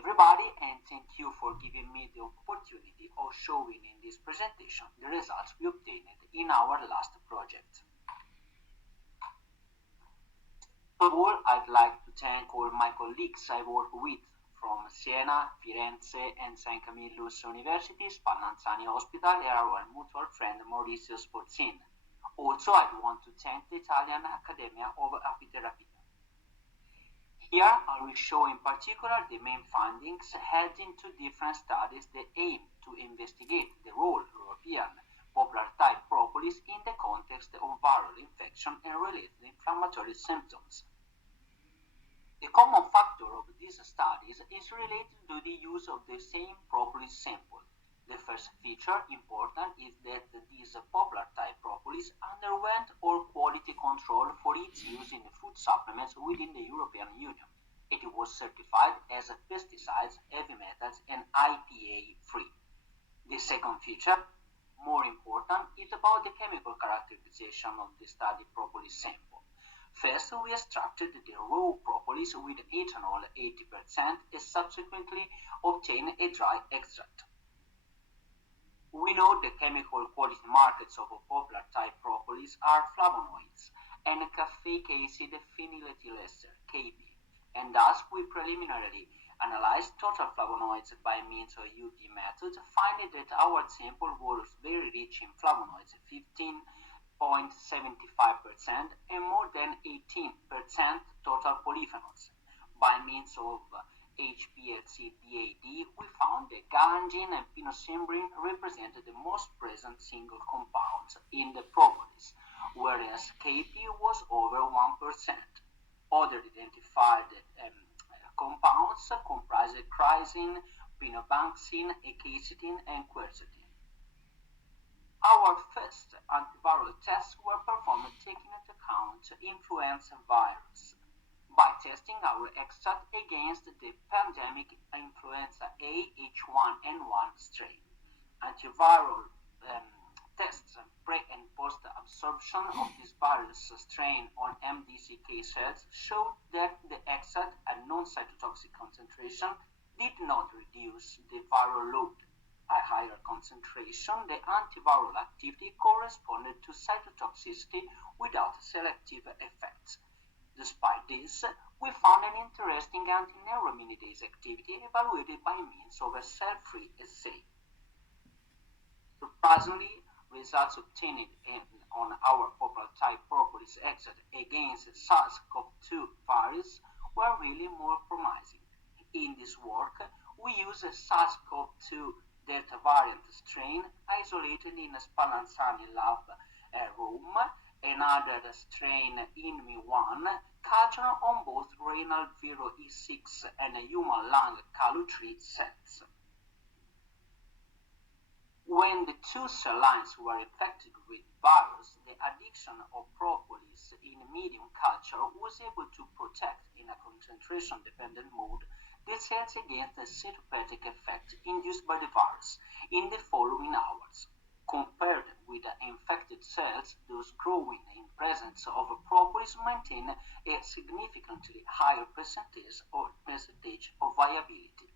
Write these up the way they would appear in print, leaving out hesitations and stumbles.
everybody, and thank you for giving me the opportunity of showing in this presentation the results we obtained in our last project. First of all, I'd like to thank all my colleagues I work with from Siena, Firenze, and San Camillo's Universities, Spallanzani Hospital, and our mutual friend Maurizio Sporzin. Also, I want to thank the Italian Accademia of Apiterapia. Here, I will show in particular the main findings held into different studies that aim to investigate the role of European poplar type propolis in the context of viral infection and related inflammatory symptoms. The common factor of these studies is related to the use of the same propolis sample. The first feature important is that these poplar type propolis underwent all quality control for its use in food supplements within the European Union. It was certified as pesticides, heavy metals, and IPA free. The second feature, more important, is about the chemical characterization of the study propolis sample. First, we extracted the raw propolis with ethanol 80% and subsequently obtained a dry extract. We know the chemical quality markers of poplar type propolis are flavonoids and caffeic acid phenylethyl ester, KB, and thus we preliminarily analyzed total flavonoids by means of UT method, finding that our sample was very rich in flavonoids, 15.75%, and more than 18% total polyphenols. By means of HPLC-DAD, we found that galangine and pinosembrine represented the most present single compounds in the propolis, whereas KP was over 1%. Other identified compounds comprise chrysine, pinobanxine, ecacetine, and quercetin. Our first antiviral tests were performed taking into account influenza virus by testing our extract against the pandemic influenza A H1N1 strain. Antiviral tests pre- and post-absorption of this virus strain on MDCK cells showed that the extract at non-cytotoxic concentration did not reduce the viral load. At higher concentration, the antiviral activity corresponded to cytotoxicity without selective effects. Despite this, we found an interesting anti-neuraminidase activity evaluated by means of a cell-free assay. Surprisingly, results obtained on our poplar type propolis extract against SARS-CoV-2 virus were really more promising. In this work, we used a SARS-CoV-2 Delta variant strain isolated in a Spallanzani lab room, another strain INMI1, cultured on both renal viro E6 and human lung CALU3 cells. When the two cell lines were infected with virus, the addiction of propolis in medium culture was able to protect in a concentration-dependent mode the cells against the cytopathic effect induced by the virus in the following hours. Compared with the infected cells, those growing in presence of propolis maintain a significantly higher percentage of viability.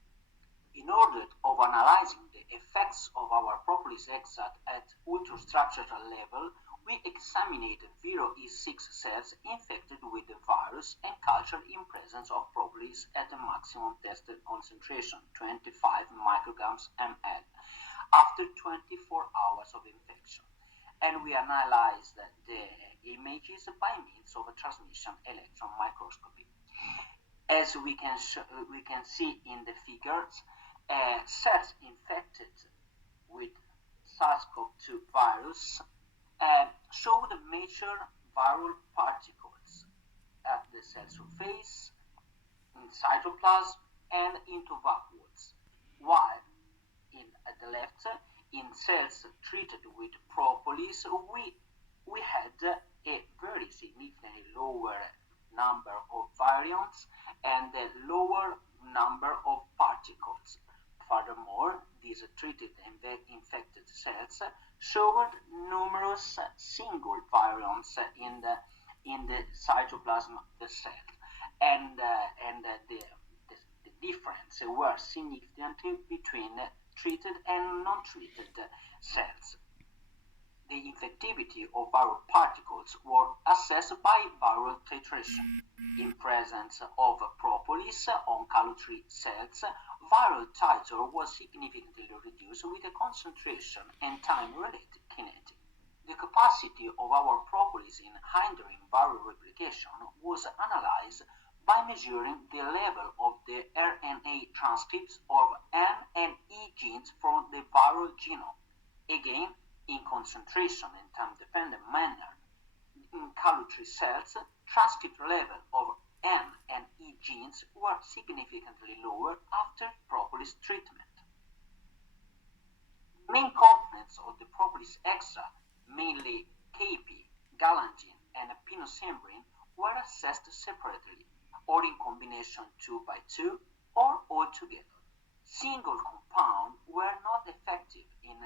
In order of analyzing the effects of our propolis extract at ultrastructural level, we examined viro E6 cells infected with the virus and cultured in presence of propolis at the maximum tested concentration, 25 micrograms ml, after 24 hours of infection. And we analyzed the images by means of a transmission electron microscopy. As we can see in the figures, cells infected with SARS-CoV-2 virus show the major viral particles at the cell surface, in cytoplasm, and into vacuoles, while at the left, in cells treated with propolis, we had a very significantly lower number of virions and a lower number of particles. Furthermore, these treated and infected cells showed numerous single virions in the cytoplasm of the cell, and the difference differences were significant between treated and non-treated cells. The infectivity of viral particles were assessed by viral titration. In presence of propolis on calorie cells, viral titer was significantly reduced with a concentration and time-related kinetic. The capacity of our propolis in hindering viral replication was analyzed by measuring the level of the RNA transcripts of N and E genes from the viral genome. Again, in concentration and time-dependent manner. In calorie cells, transcript level of N and E genes were significantly lower after propolis treatment. The main components of the propolis extract, mainly KP, galangine, and pinosembrin, were assessed separately or in combination 2 by 2 or all together. Single compounds were not effective in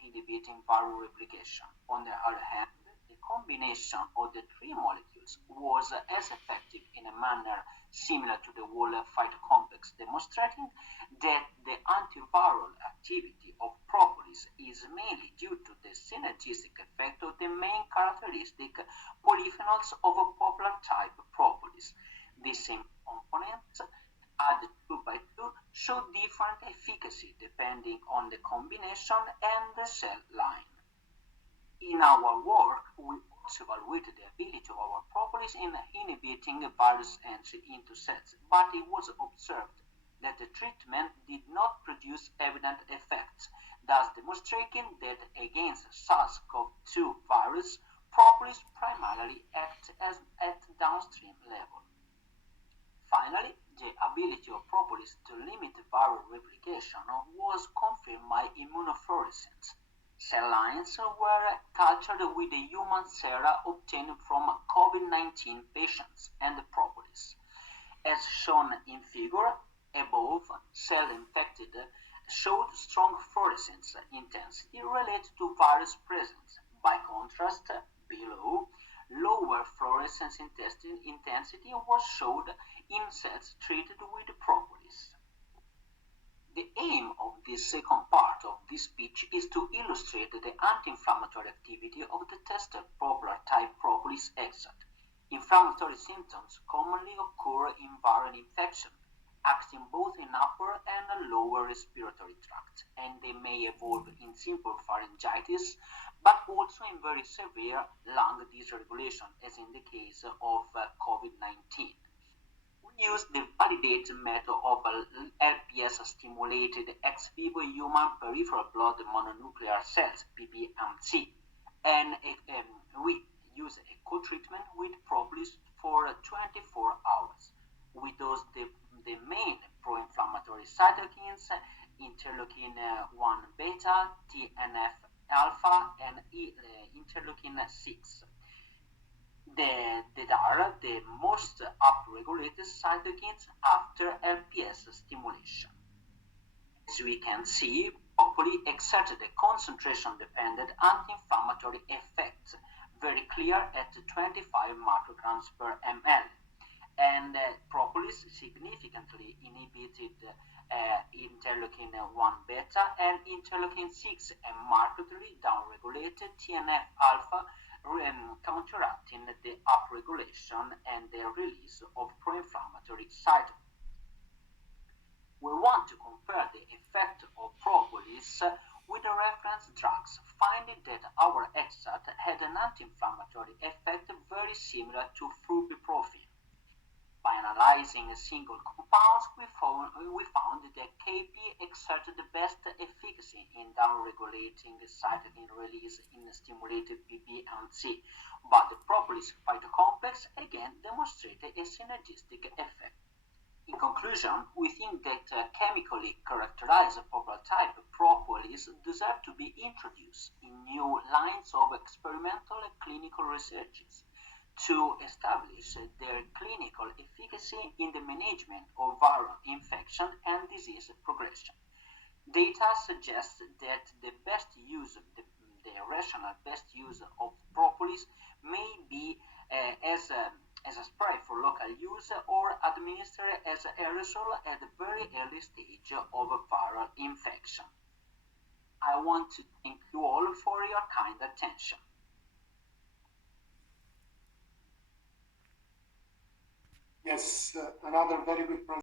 inhibiting viral replication. On the other hand, the combination of the three molecules was as effective in a manner similar to the whole phytocomplex, demonstrating that the antiviral activity of propolis is mainly due to the synergistic effect of the main characteristic polyphenols of a poplar type propolis. The same components added 2 by 2 show different efficacy depending on the combination and the cell line. In our work, we also evaluated the ability of our propolis in inhibiting virus entry into cells, but it was observed that the treatment did not produce evident effects, thus demonstrating that against SARS-CoV-2 virus, propolis primarily acts at downstream level. Finally, the ability of propolis to limit viral replication was confirmed by immunofluorescence. Cell lines were cultured with the human sera obtained from COVID-19 patients and propolis. As shown in figure above, cell infected showed strong fluorescence intensity related to virus presence. By contrast, below, lower fluorescence intensity was shown in cells treated with propolis. The aim of this second part of this speech is to illustrate the anti-inflammatory activity of the tested poplar type propolis extract. Inflammatory symptoms commonly occur in viral infection, acting both in upper and lower respiratory tract, and they may evolve in simple pharyngitis, but also in very severe lung dysregulation, as in the case of COVID-19. We use the validated method of LPS-stimulated ex vivo human peripheral blood mononuclear cells, PBMC, and we use a co-treatment with propolis for 24 hours. We dose the main pro-inflammatory cytokines, interleukin 1 beta, TNF alpha, and interleukin 6. That are the most upregulated cytokines after LPS stimulation. As we can see, propoli exerted a concentration-dependent anti-inflammatory effect, very clear at 25 micrograms per ml. And propolis significantly inhibited interleukin 1 beta and interleukin 6 and markedly downregulated TNF alpha, counteracting the upregulation and the release of pro-inflammatory cytokines. We want to compare the effect of propolis with the reference drugs, finding that our extract had an anti-inflammatory effect very similar to flubiprofene. By analyzing single compounds, we found that KP exerted the best efficacy in downregulating the cytokine release in stimulated PBMC, but the propolis phytocomplex again demonstrated a synergistic effect. In conclusion, we think that chemically characterized poplar type propolis deserve to be introduced in new lines of experimental and clinical researches to establish their clinical efficacy in the management of viral infection and disease progression. Data suggests that the rational best use of propolis may be as as a spray for local use or administered as aerosol at the very early stage of a viral infection. I want to thank you all for your kind attention. Yes, another very good presentation.